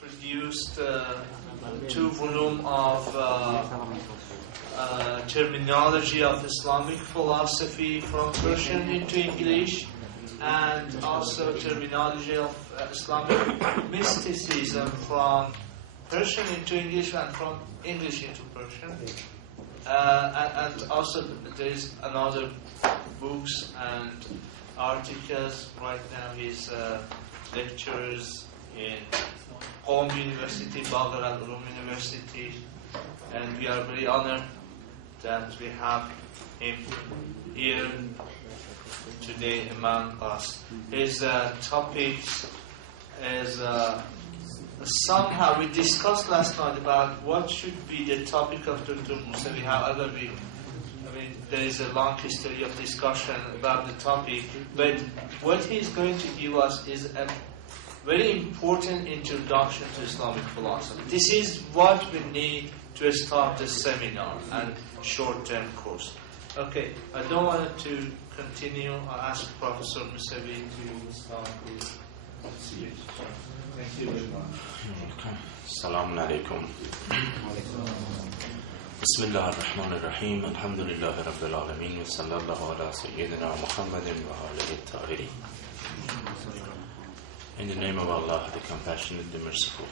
produced two volumes of terminology of Islamic philosophy from Persian into English, and also terminology of Islamic mysticism from Persian into English and from English into Persian. And also there is another books and articles. Right now he's lectures in Qom University, Baghr al-Ulum University, and we are very honored that we have him here today among us. His topics is somehow we discussed last night about what should be the topic of Dr. Musavi. However, there is a long history of discussion about the topic, but what he's going to give us is a very important introduction to Islamic philosophy. This is what we need to start the seminar and short-term course. Okay, I don't want to continue. I'll ask Professor Musavi to start with the speech. Thank you very much. Assalamu alaikum. Bismillah ar-Rahman ar-Rahim. Alhamdulillah Rabbil Alameen. Wa sallallahu ala Sayyidina Muhammadin wa alihi at-tahirin. In the name of Allah, the Compassionate, the Merciful.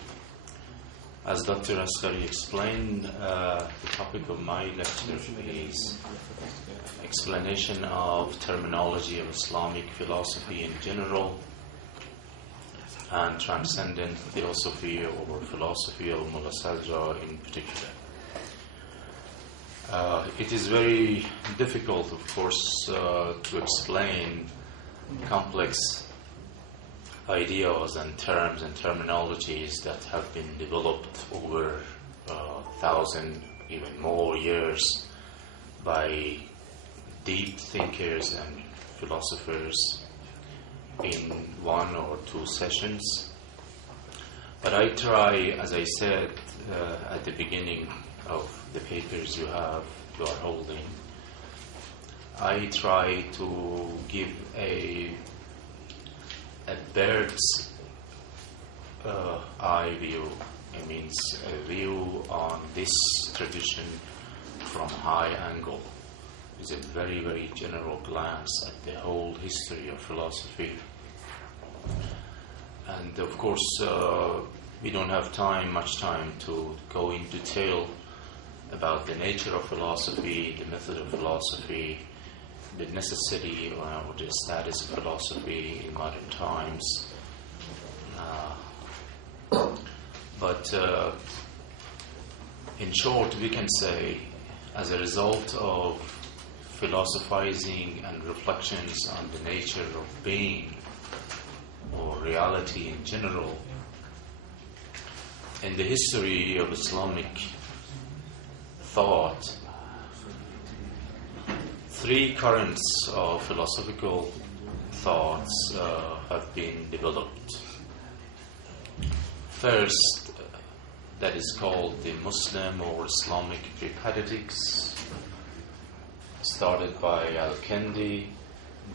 As Dr. Asghari explained, the topic of my lecture is explanation of terminology of Islamic philosophy in general and Transcendent Theosophy or philosophy of Mulla Sadra in particular. It is very difficult, of course, to explain complex ideas and terms and terminologies that have been developed over 1,000, even more years by deep thinkers and philosophers in one or two sessions. But I try, as I said at the beginning of the papers you are holding, I try to give a bird's eye view. It means a view on this tradition from high angle. It's a very, very general glance at the whole history of philosophy. And of course, we don't have much time to go in detail about the nature of philosophy, the method of philosophy, the necessity or the status of philosophy in modern times. But in short, we can say, as a result of philosophizing and reflections on the nature of being or reality in general, in the history of Islamic thought, three currents of philosophical thoughts have been developed. First, that is called the Muslim or Islamic prepatetics, started by Al-Kindi,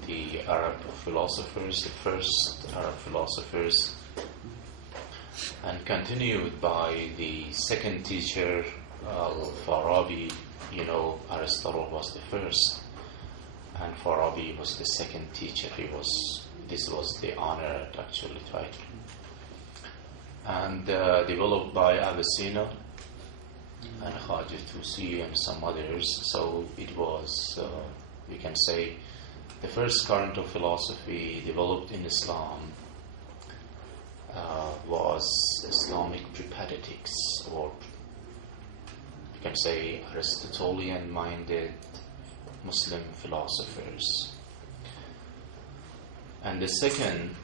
the Arab philosophers, the first Arab philosophers, and continued by the second teacher, Farabi. Aristotle was the first, and Farabi was the second teacher. This was the honored actually title, and developed by Avicenna and Khaja Tusi and some others. So it was, we can say, the first current of philosophy developed in Islam was Islamic prepatetics, or you can say Aristotelian-minded Muslim philosophers. And the second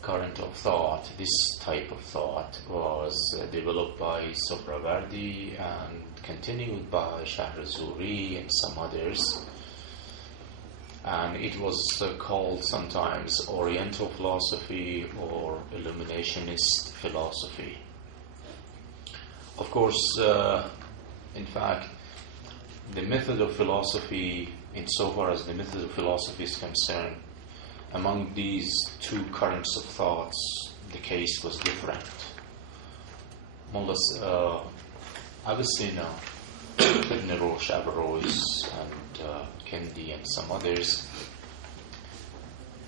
current of thought, this type of thought, was developed by Sohrawardi and continued by Shahrazuri and some others. And it was called sometimes Oriental philosophy or Illuminationist philosophy. Of course, in fact, the method of philosophy, insofar as the method of philosophy is concerned, among these two currents of thoughts, the case was different. Mulla Avicenna, Ibn Rushd, Averroes, and Kendi, and some others,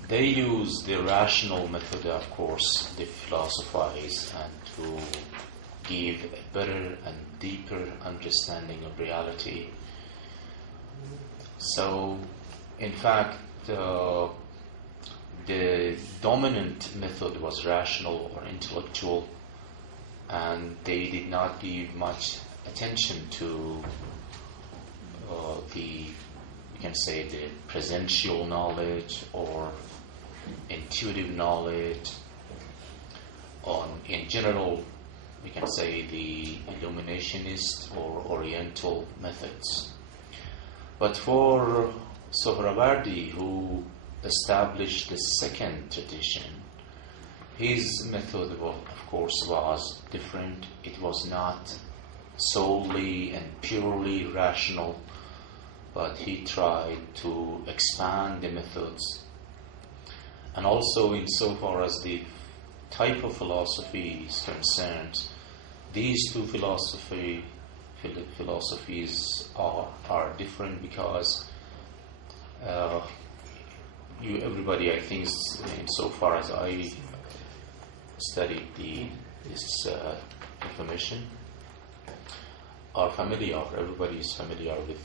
they use the rational method, of course, they philosophize and to give a better and deeper understanding of reality. So, in fact, the dominant method was rational or intellectual, and they did not give much attention to the presential knowledge or intuitive knowledge. In general, we can say the illuminationist or oriental methods. But for Sohrawardi, who established the second tradition, his method, of course, was different. It was not solely and purely rational, but he tried to expand the methods. And also, insofar as the type of philosophy is concerned, these two philosophies are different because everybody, I think, insofar as I studied this information, are familiar. Everybody is familiar with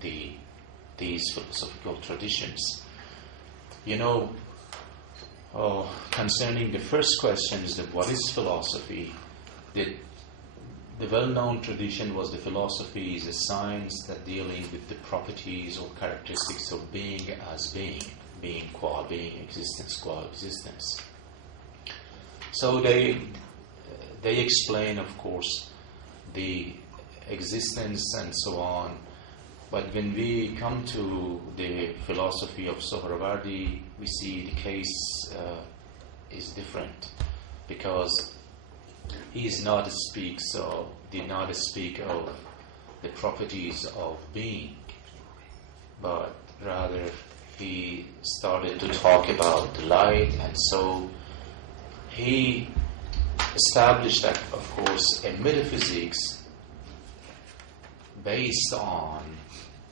these philosophical traditions. Concerning the first question, is that what is philosophy? The well-known tradition was the philosophy is a science that dealing with the properties or characteristics of being as being qua being, existence qua existence. So they explain, of course, the existence and so on. But when we come to the philosophy of Sohrawardi, we see the case is different, because he did not speak of the properties of being, but rather he started to talk about the light, and so he established that, of course, a metaphysics based on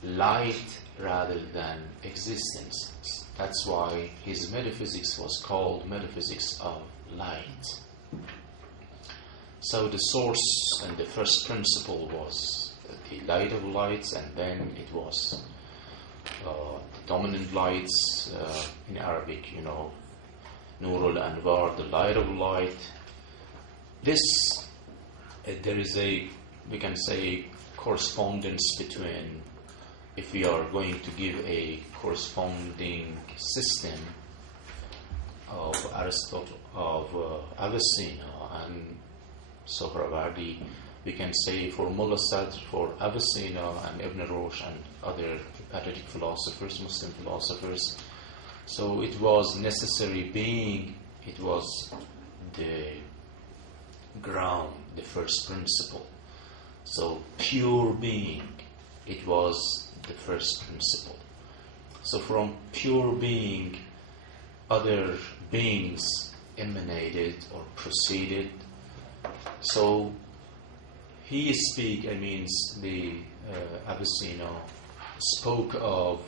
light rather than existence. That's why his metaphysics was called metaphysics of light. So the source and the first principle was the light of lights, and then it was the dominant lights, in Arabic, Nur al-Anwar, the light of light. There is we can say, correspondence between, if we are going to give a corresponding system of Aristotle, of Avicenna and Sohrawardi, we can say for Mulla Sadra, for Avicenna and Ibn Rushd and other hepatic philosophers, Muslim philosophers. So it was necessary being, it was the ground, the first principle. So pure being, it was the first principle. So from pure being, other beings emanated or proceeded. So the Avicenna spoke of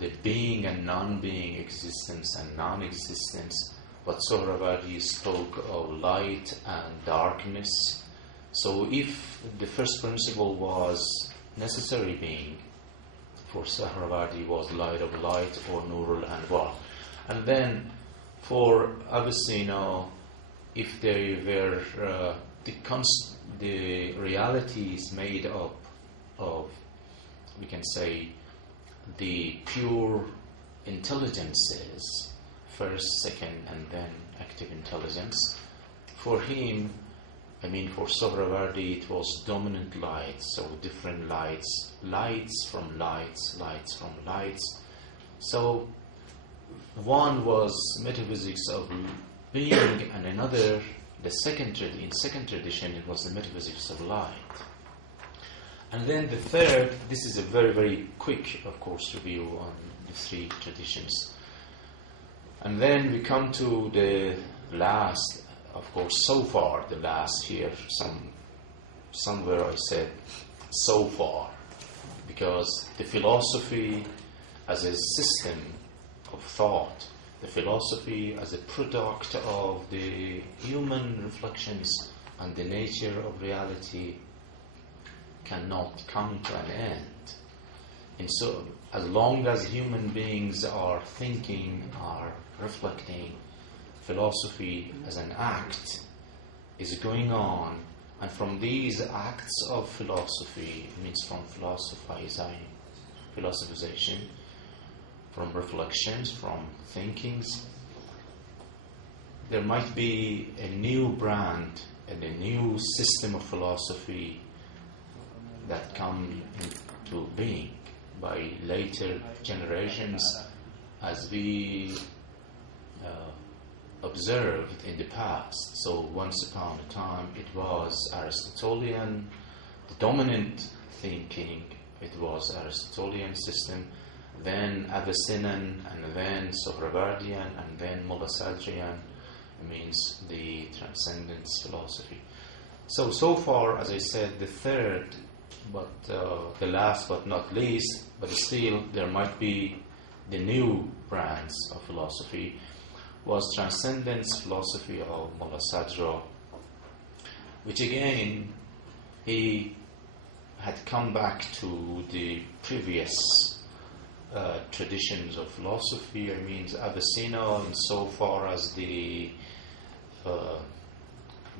the being and non-being, existence and non-existence, but Sohrawardi spoke of light and darkness. So if the first principle was necessary being, for Sohrawardi was light of light or Nur al-Anwar. And then for Avicenna, if they were the reality is made up of, we can say, the pure intelligences, first, second, and then active intelligence. For him, for Sohrawardi, it was dominant light, so different lights from lights. So one was metaphysics of being, and another, in second tradition, it was the metaphysics of light. And then the third, this is a very, very quick, of course, review on the three traditions. And then we come to the last, of course, so far, the last here, somewhere I said so far, because the philosophy as a system of thought, the philosophy as a product of the human reflections on the nature of reality cannot come to an end. And so, as long as human beings are thinking, are reflecting, philosophy as an act is going on, and from these acts of philosophy, it means from philosophization, from reflections, from thinkings, there might be a new brand and a new system of philosophy that come into being by later generations, as we observed in the past. So once upon a time it was Aristotelian, the dominant thinking, it was Aristotelian system, then Avicennan, and then Sohrawardian, and then Mulla Sadrian, means the Transcendent philosophy. So far, as I said, the third, but the last but not least, but still there might be the new brands of philosophy, was Transcendence philosophy of Mulla Sadra, which again, he had come back to the previous traditions of philosophy. I mean, Avicenna, insofar as the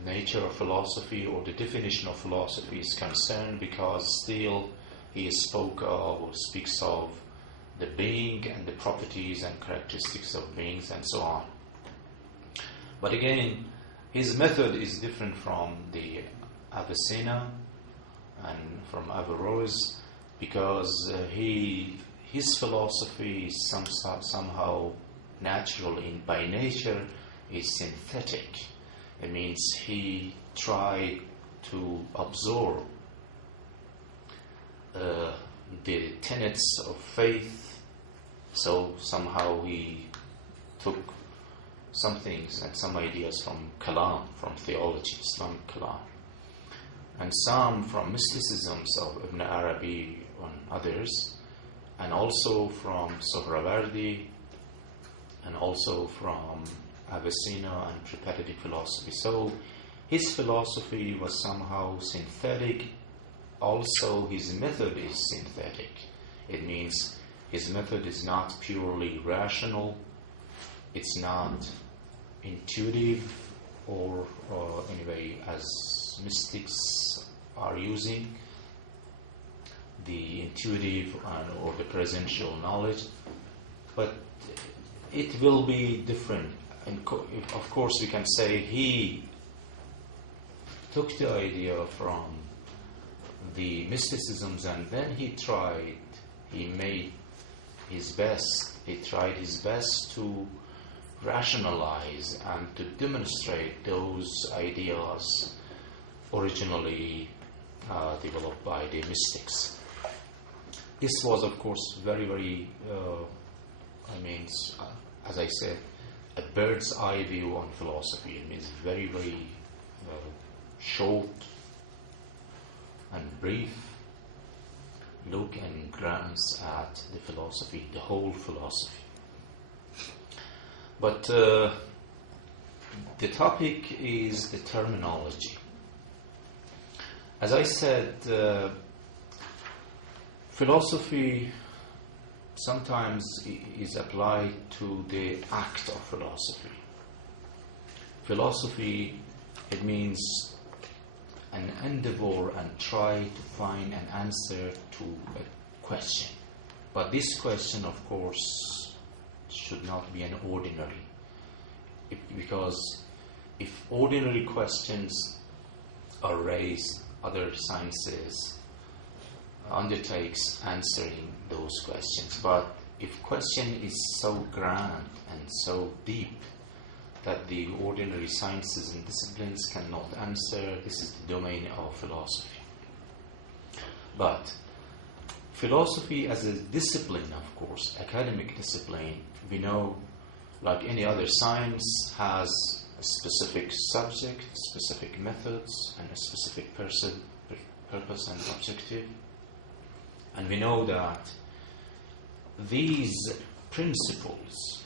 nature of philosophy or the definition of philosophy is concerned, because still he spoke of or speaks of the being and the properties and characteristics of beings and so on. But again, his method is different from the Avicenna and from Averroes, because his philosophy is somehow natural by nature, is synthetic. It means he tried to absorb the tenets of faith, so somehow he took some things and some ideas from Kalam, from theology, Islamic Kalam, and some from mysticisms of Ibn Arabi and others, and also from Sohrawardi, and also from Avicenna and repetitive philosophy. So his philosophy was somehow synthetic. Also his method is synthetic. It means his method is not purely rational, it's not intuitive, or anyway, as mystics are using the intuitive or the presential knowledge, but it will be different. And of course we can say he took the idea from the mysticisms, and then he made his best, he tried his best to rationalize and to demonstrate those ideas originally developed by the mystics. This was, of course, very, very, as I said, a bird's eye view on philosophy. It means very, very short and brief look and glance at the philosophy, the whole philosophy. But the topic is the terminology. As I said, philosophy sometimes is applied to the act of philosophy. Philosophy, it means an endeavor and try to find an answer to a question. But this question, of course, should not be an ordinary. Because if ordinary questions are raised, other sciences undertakes answering those questions. But if question is so grand and so deep that the ordinary sciences and disciplines cannot answer, this is the domain of philosophy. But philosophy as a discipline, of course, academic discipline, we know, like any other science, has a specific subject, specific methods, and a specific purpose and objective. And we know that these principles,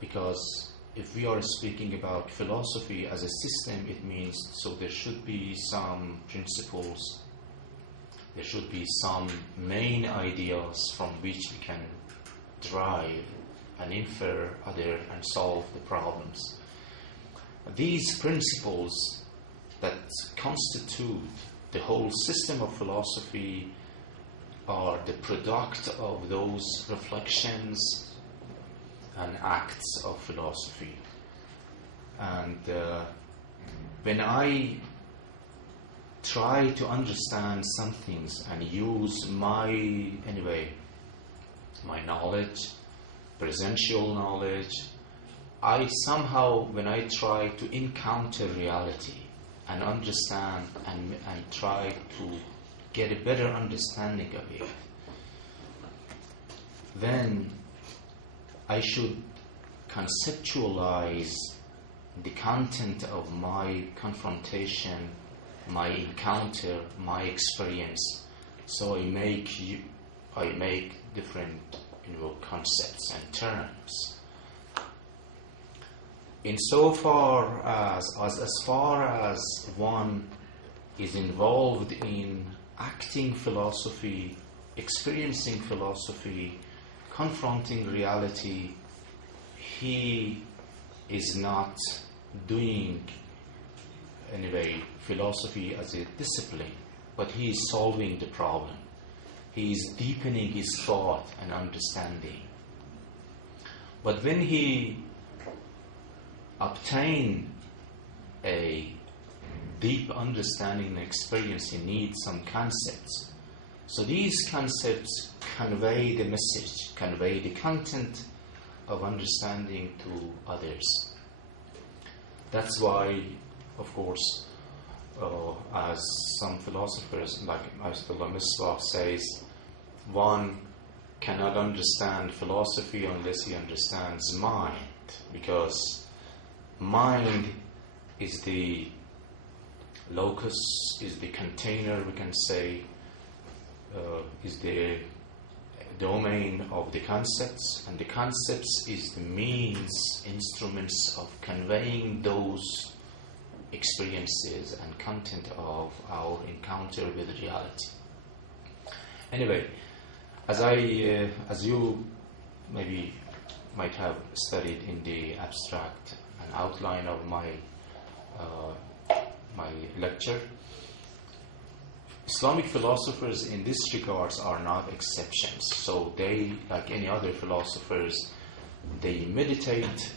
because if we are speaking about philosophy as a system, it means so there should be some principles, there should be some main ideas from which we can derive and infer other and solve the problems. These principles that constitute the whole system of philosophy are the product of those reflections and acts of philosophy. And when I try to understand some things and use my knowledge, presential knowledge, I somehow, when I try to encounter reality and understand and try to get a better understanding of it, then I should conceptualize the content of my confrontation, my encounter, my experience. So I make different concepts and terms. Insofar as far as one is involved in acting philosophy, experiencing philosophy, confronting reality, he is not doing philosophy as a discipline, but he is solving the problem. He is deepening his thought and understanding. But when he obtains a deep understanding and experience, he needs some concepts. So these concepts convey the message, convey the content of understanding to others. That's why, of course, as some philosophers like Ayatollah Misbah says, one cannot understand philosophy unless he understands mind, because mind is the locus, is the container, we can say, is the domain of the concepts, and the concepts is the means, instruments of conveying those experiences and content of our encounter with reality. Anyway, as you maybe might have studied in the abstract and outline of my lecture, Islamic philosophers in this regards are not exceptions. So they, like any other philosophers, they meditate,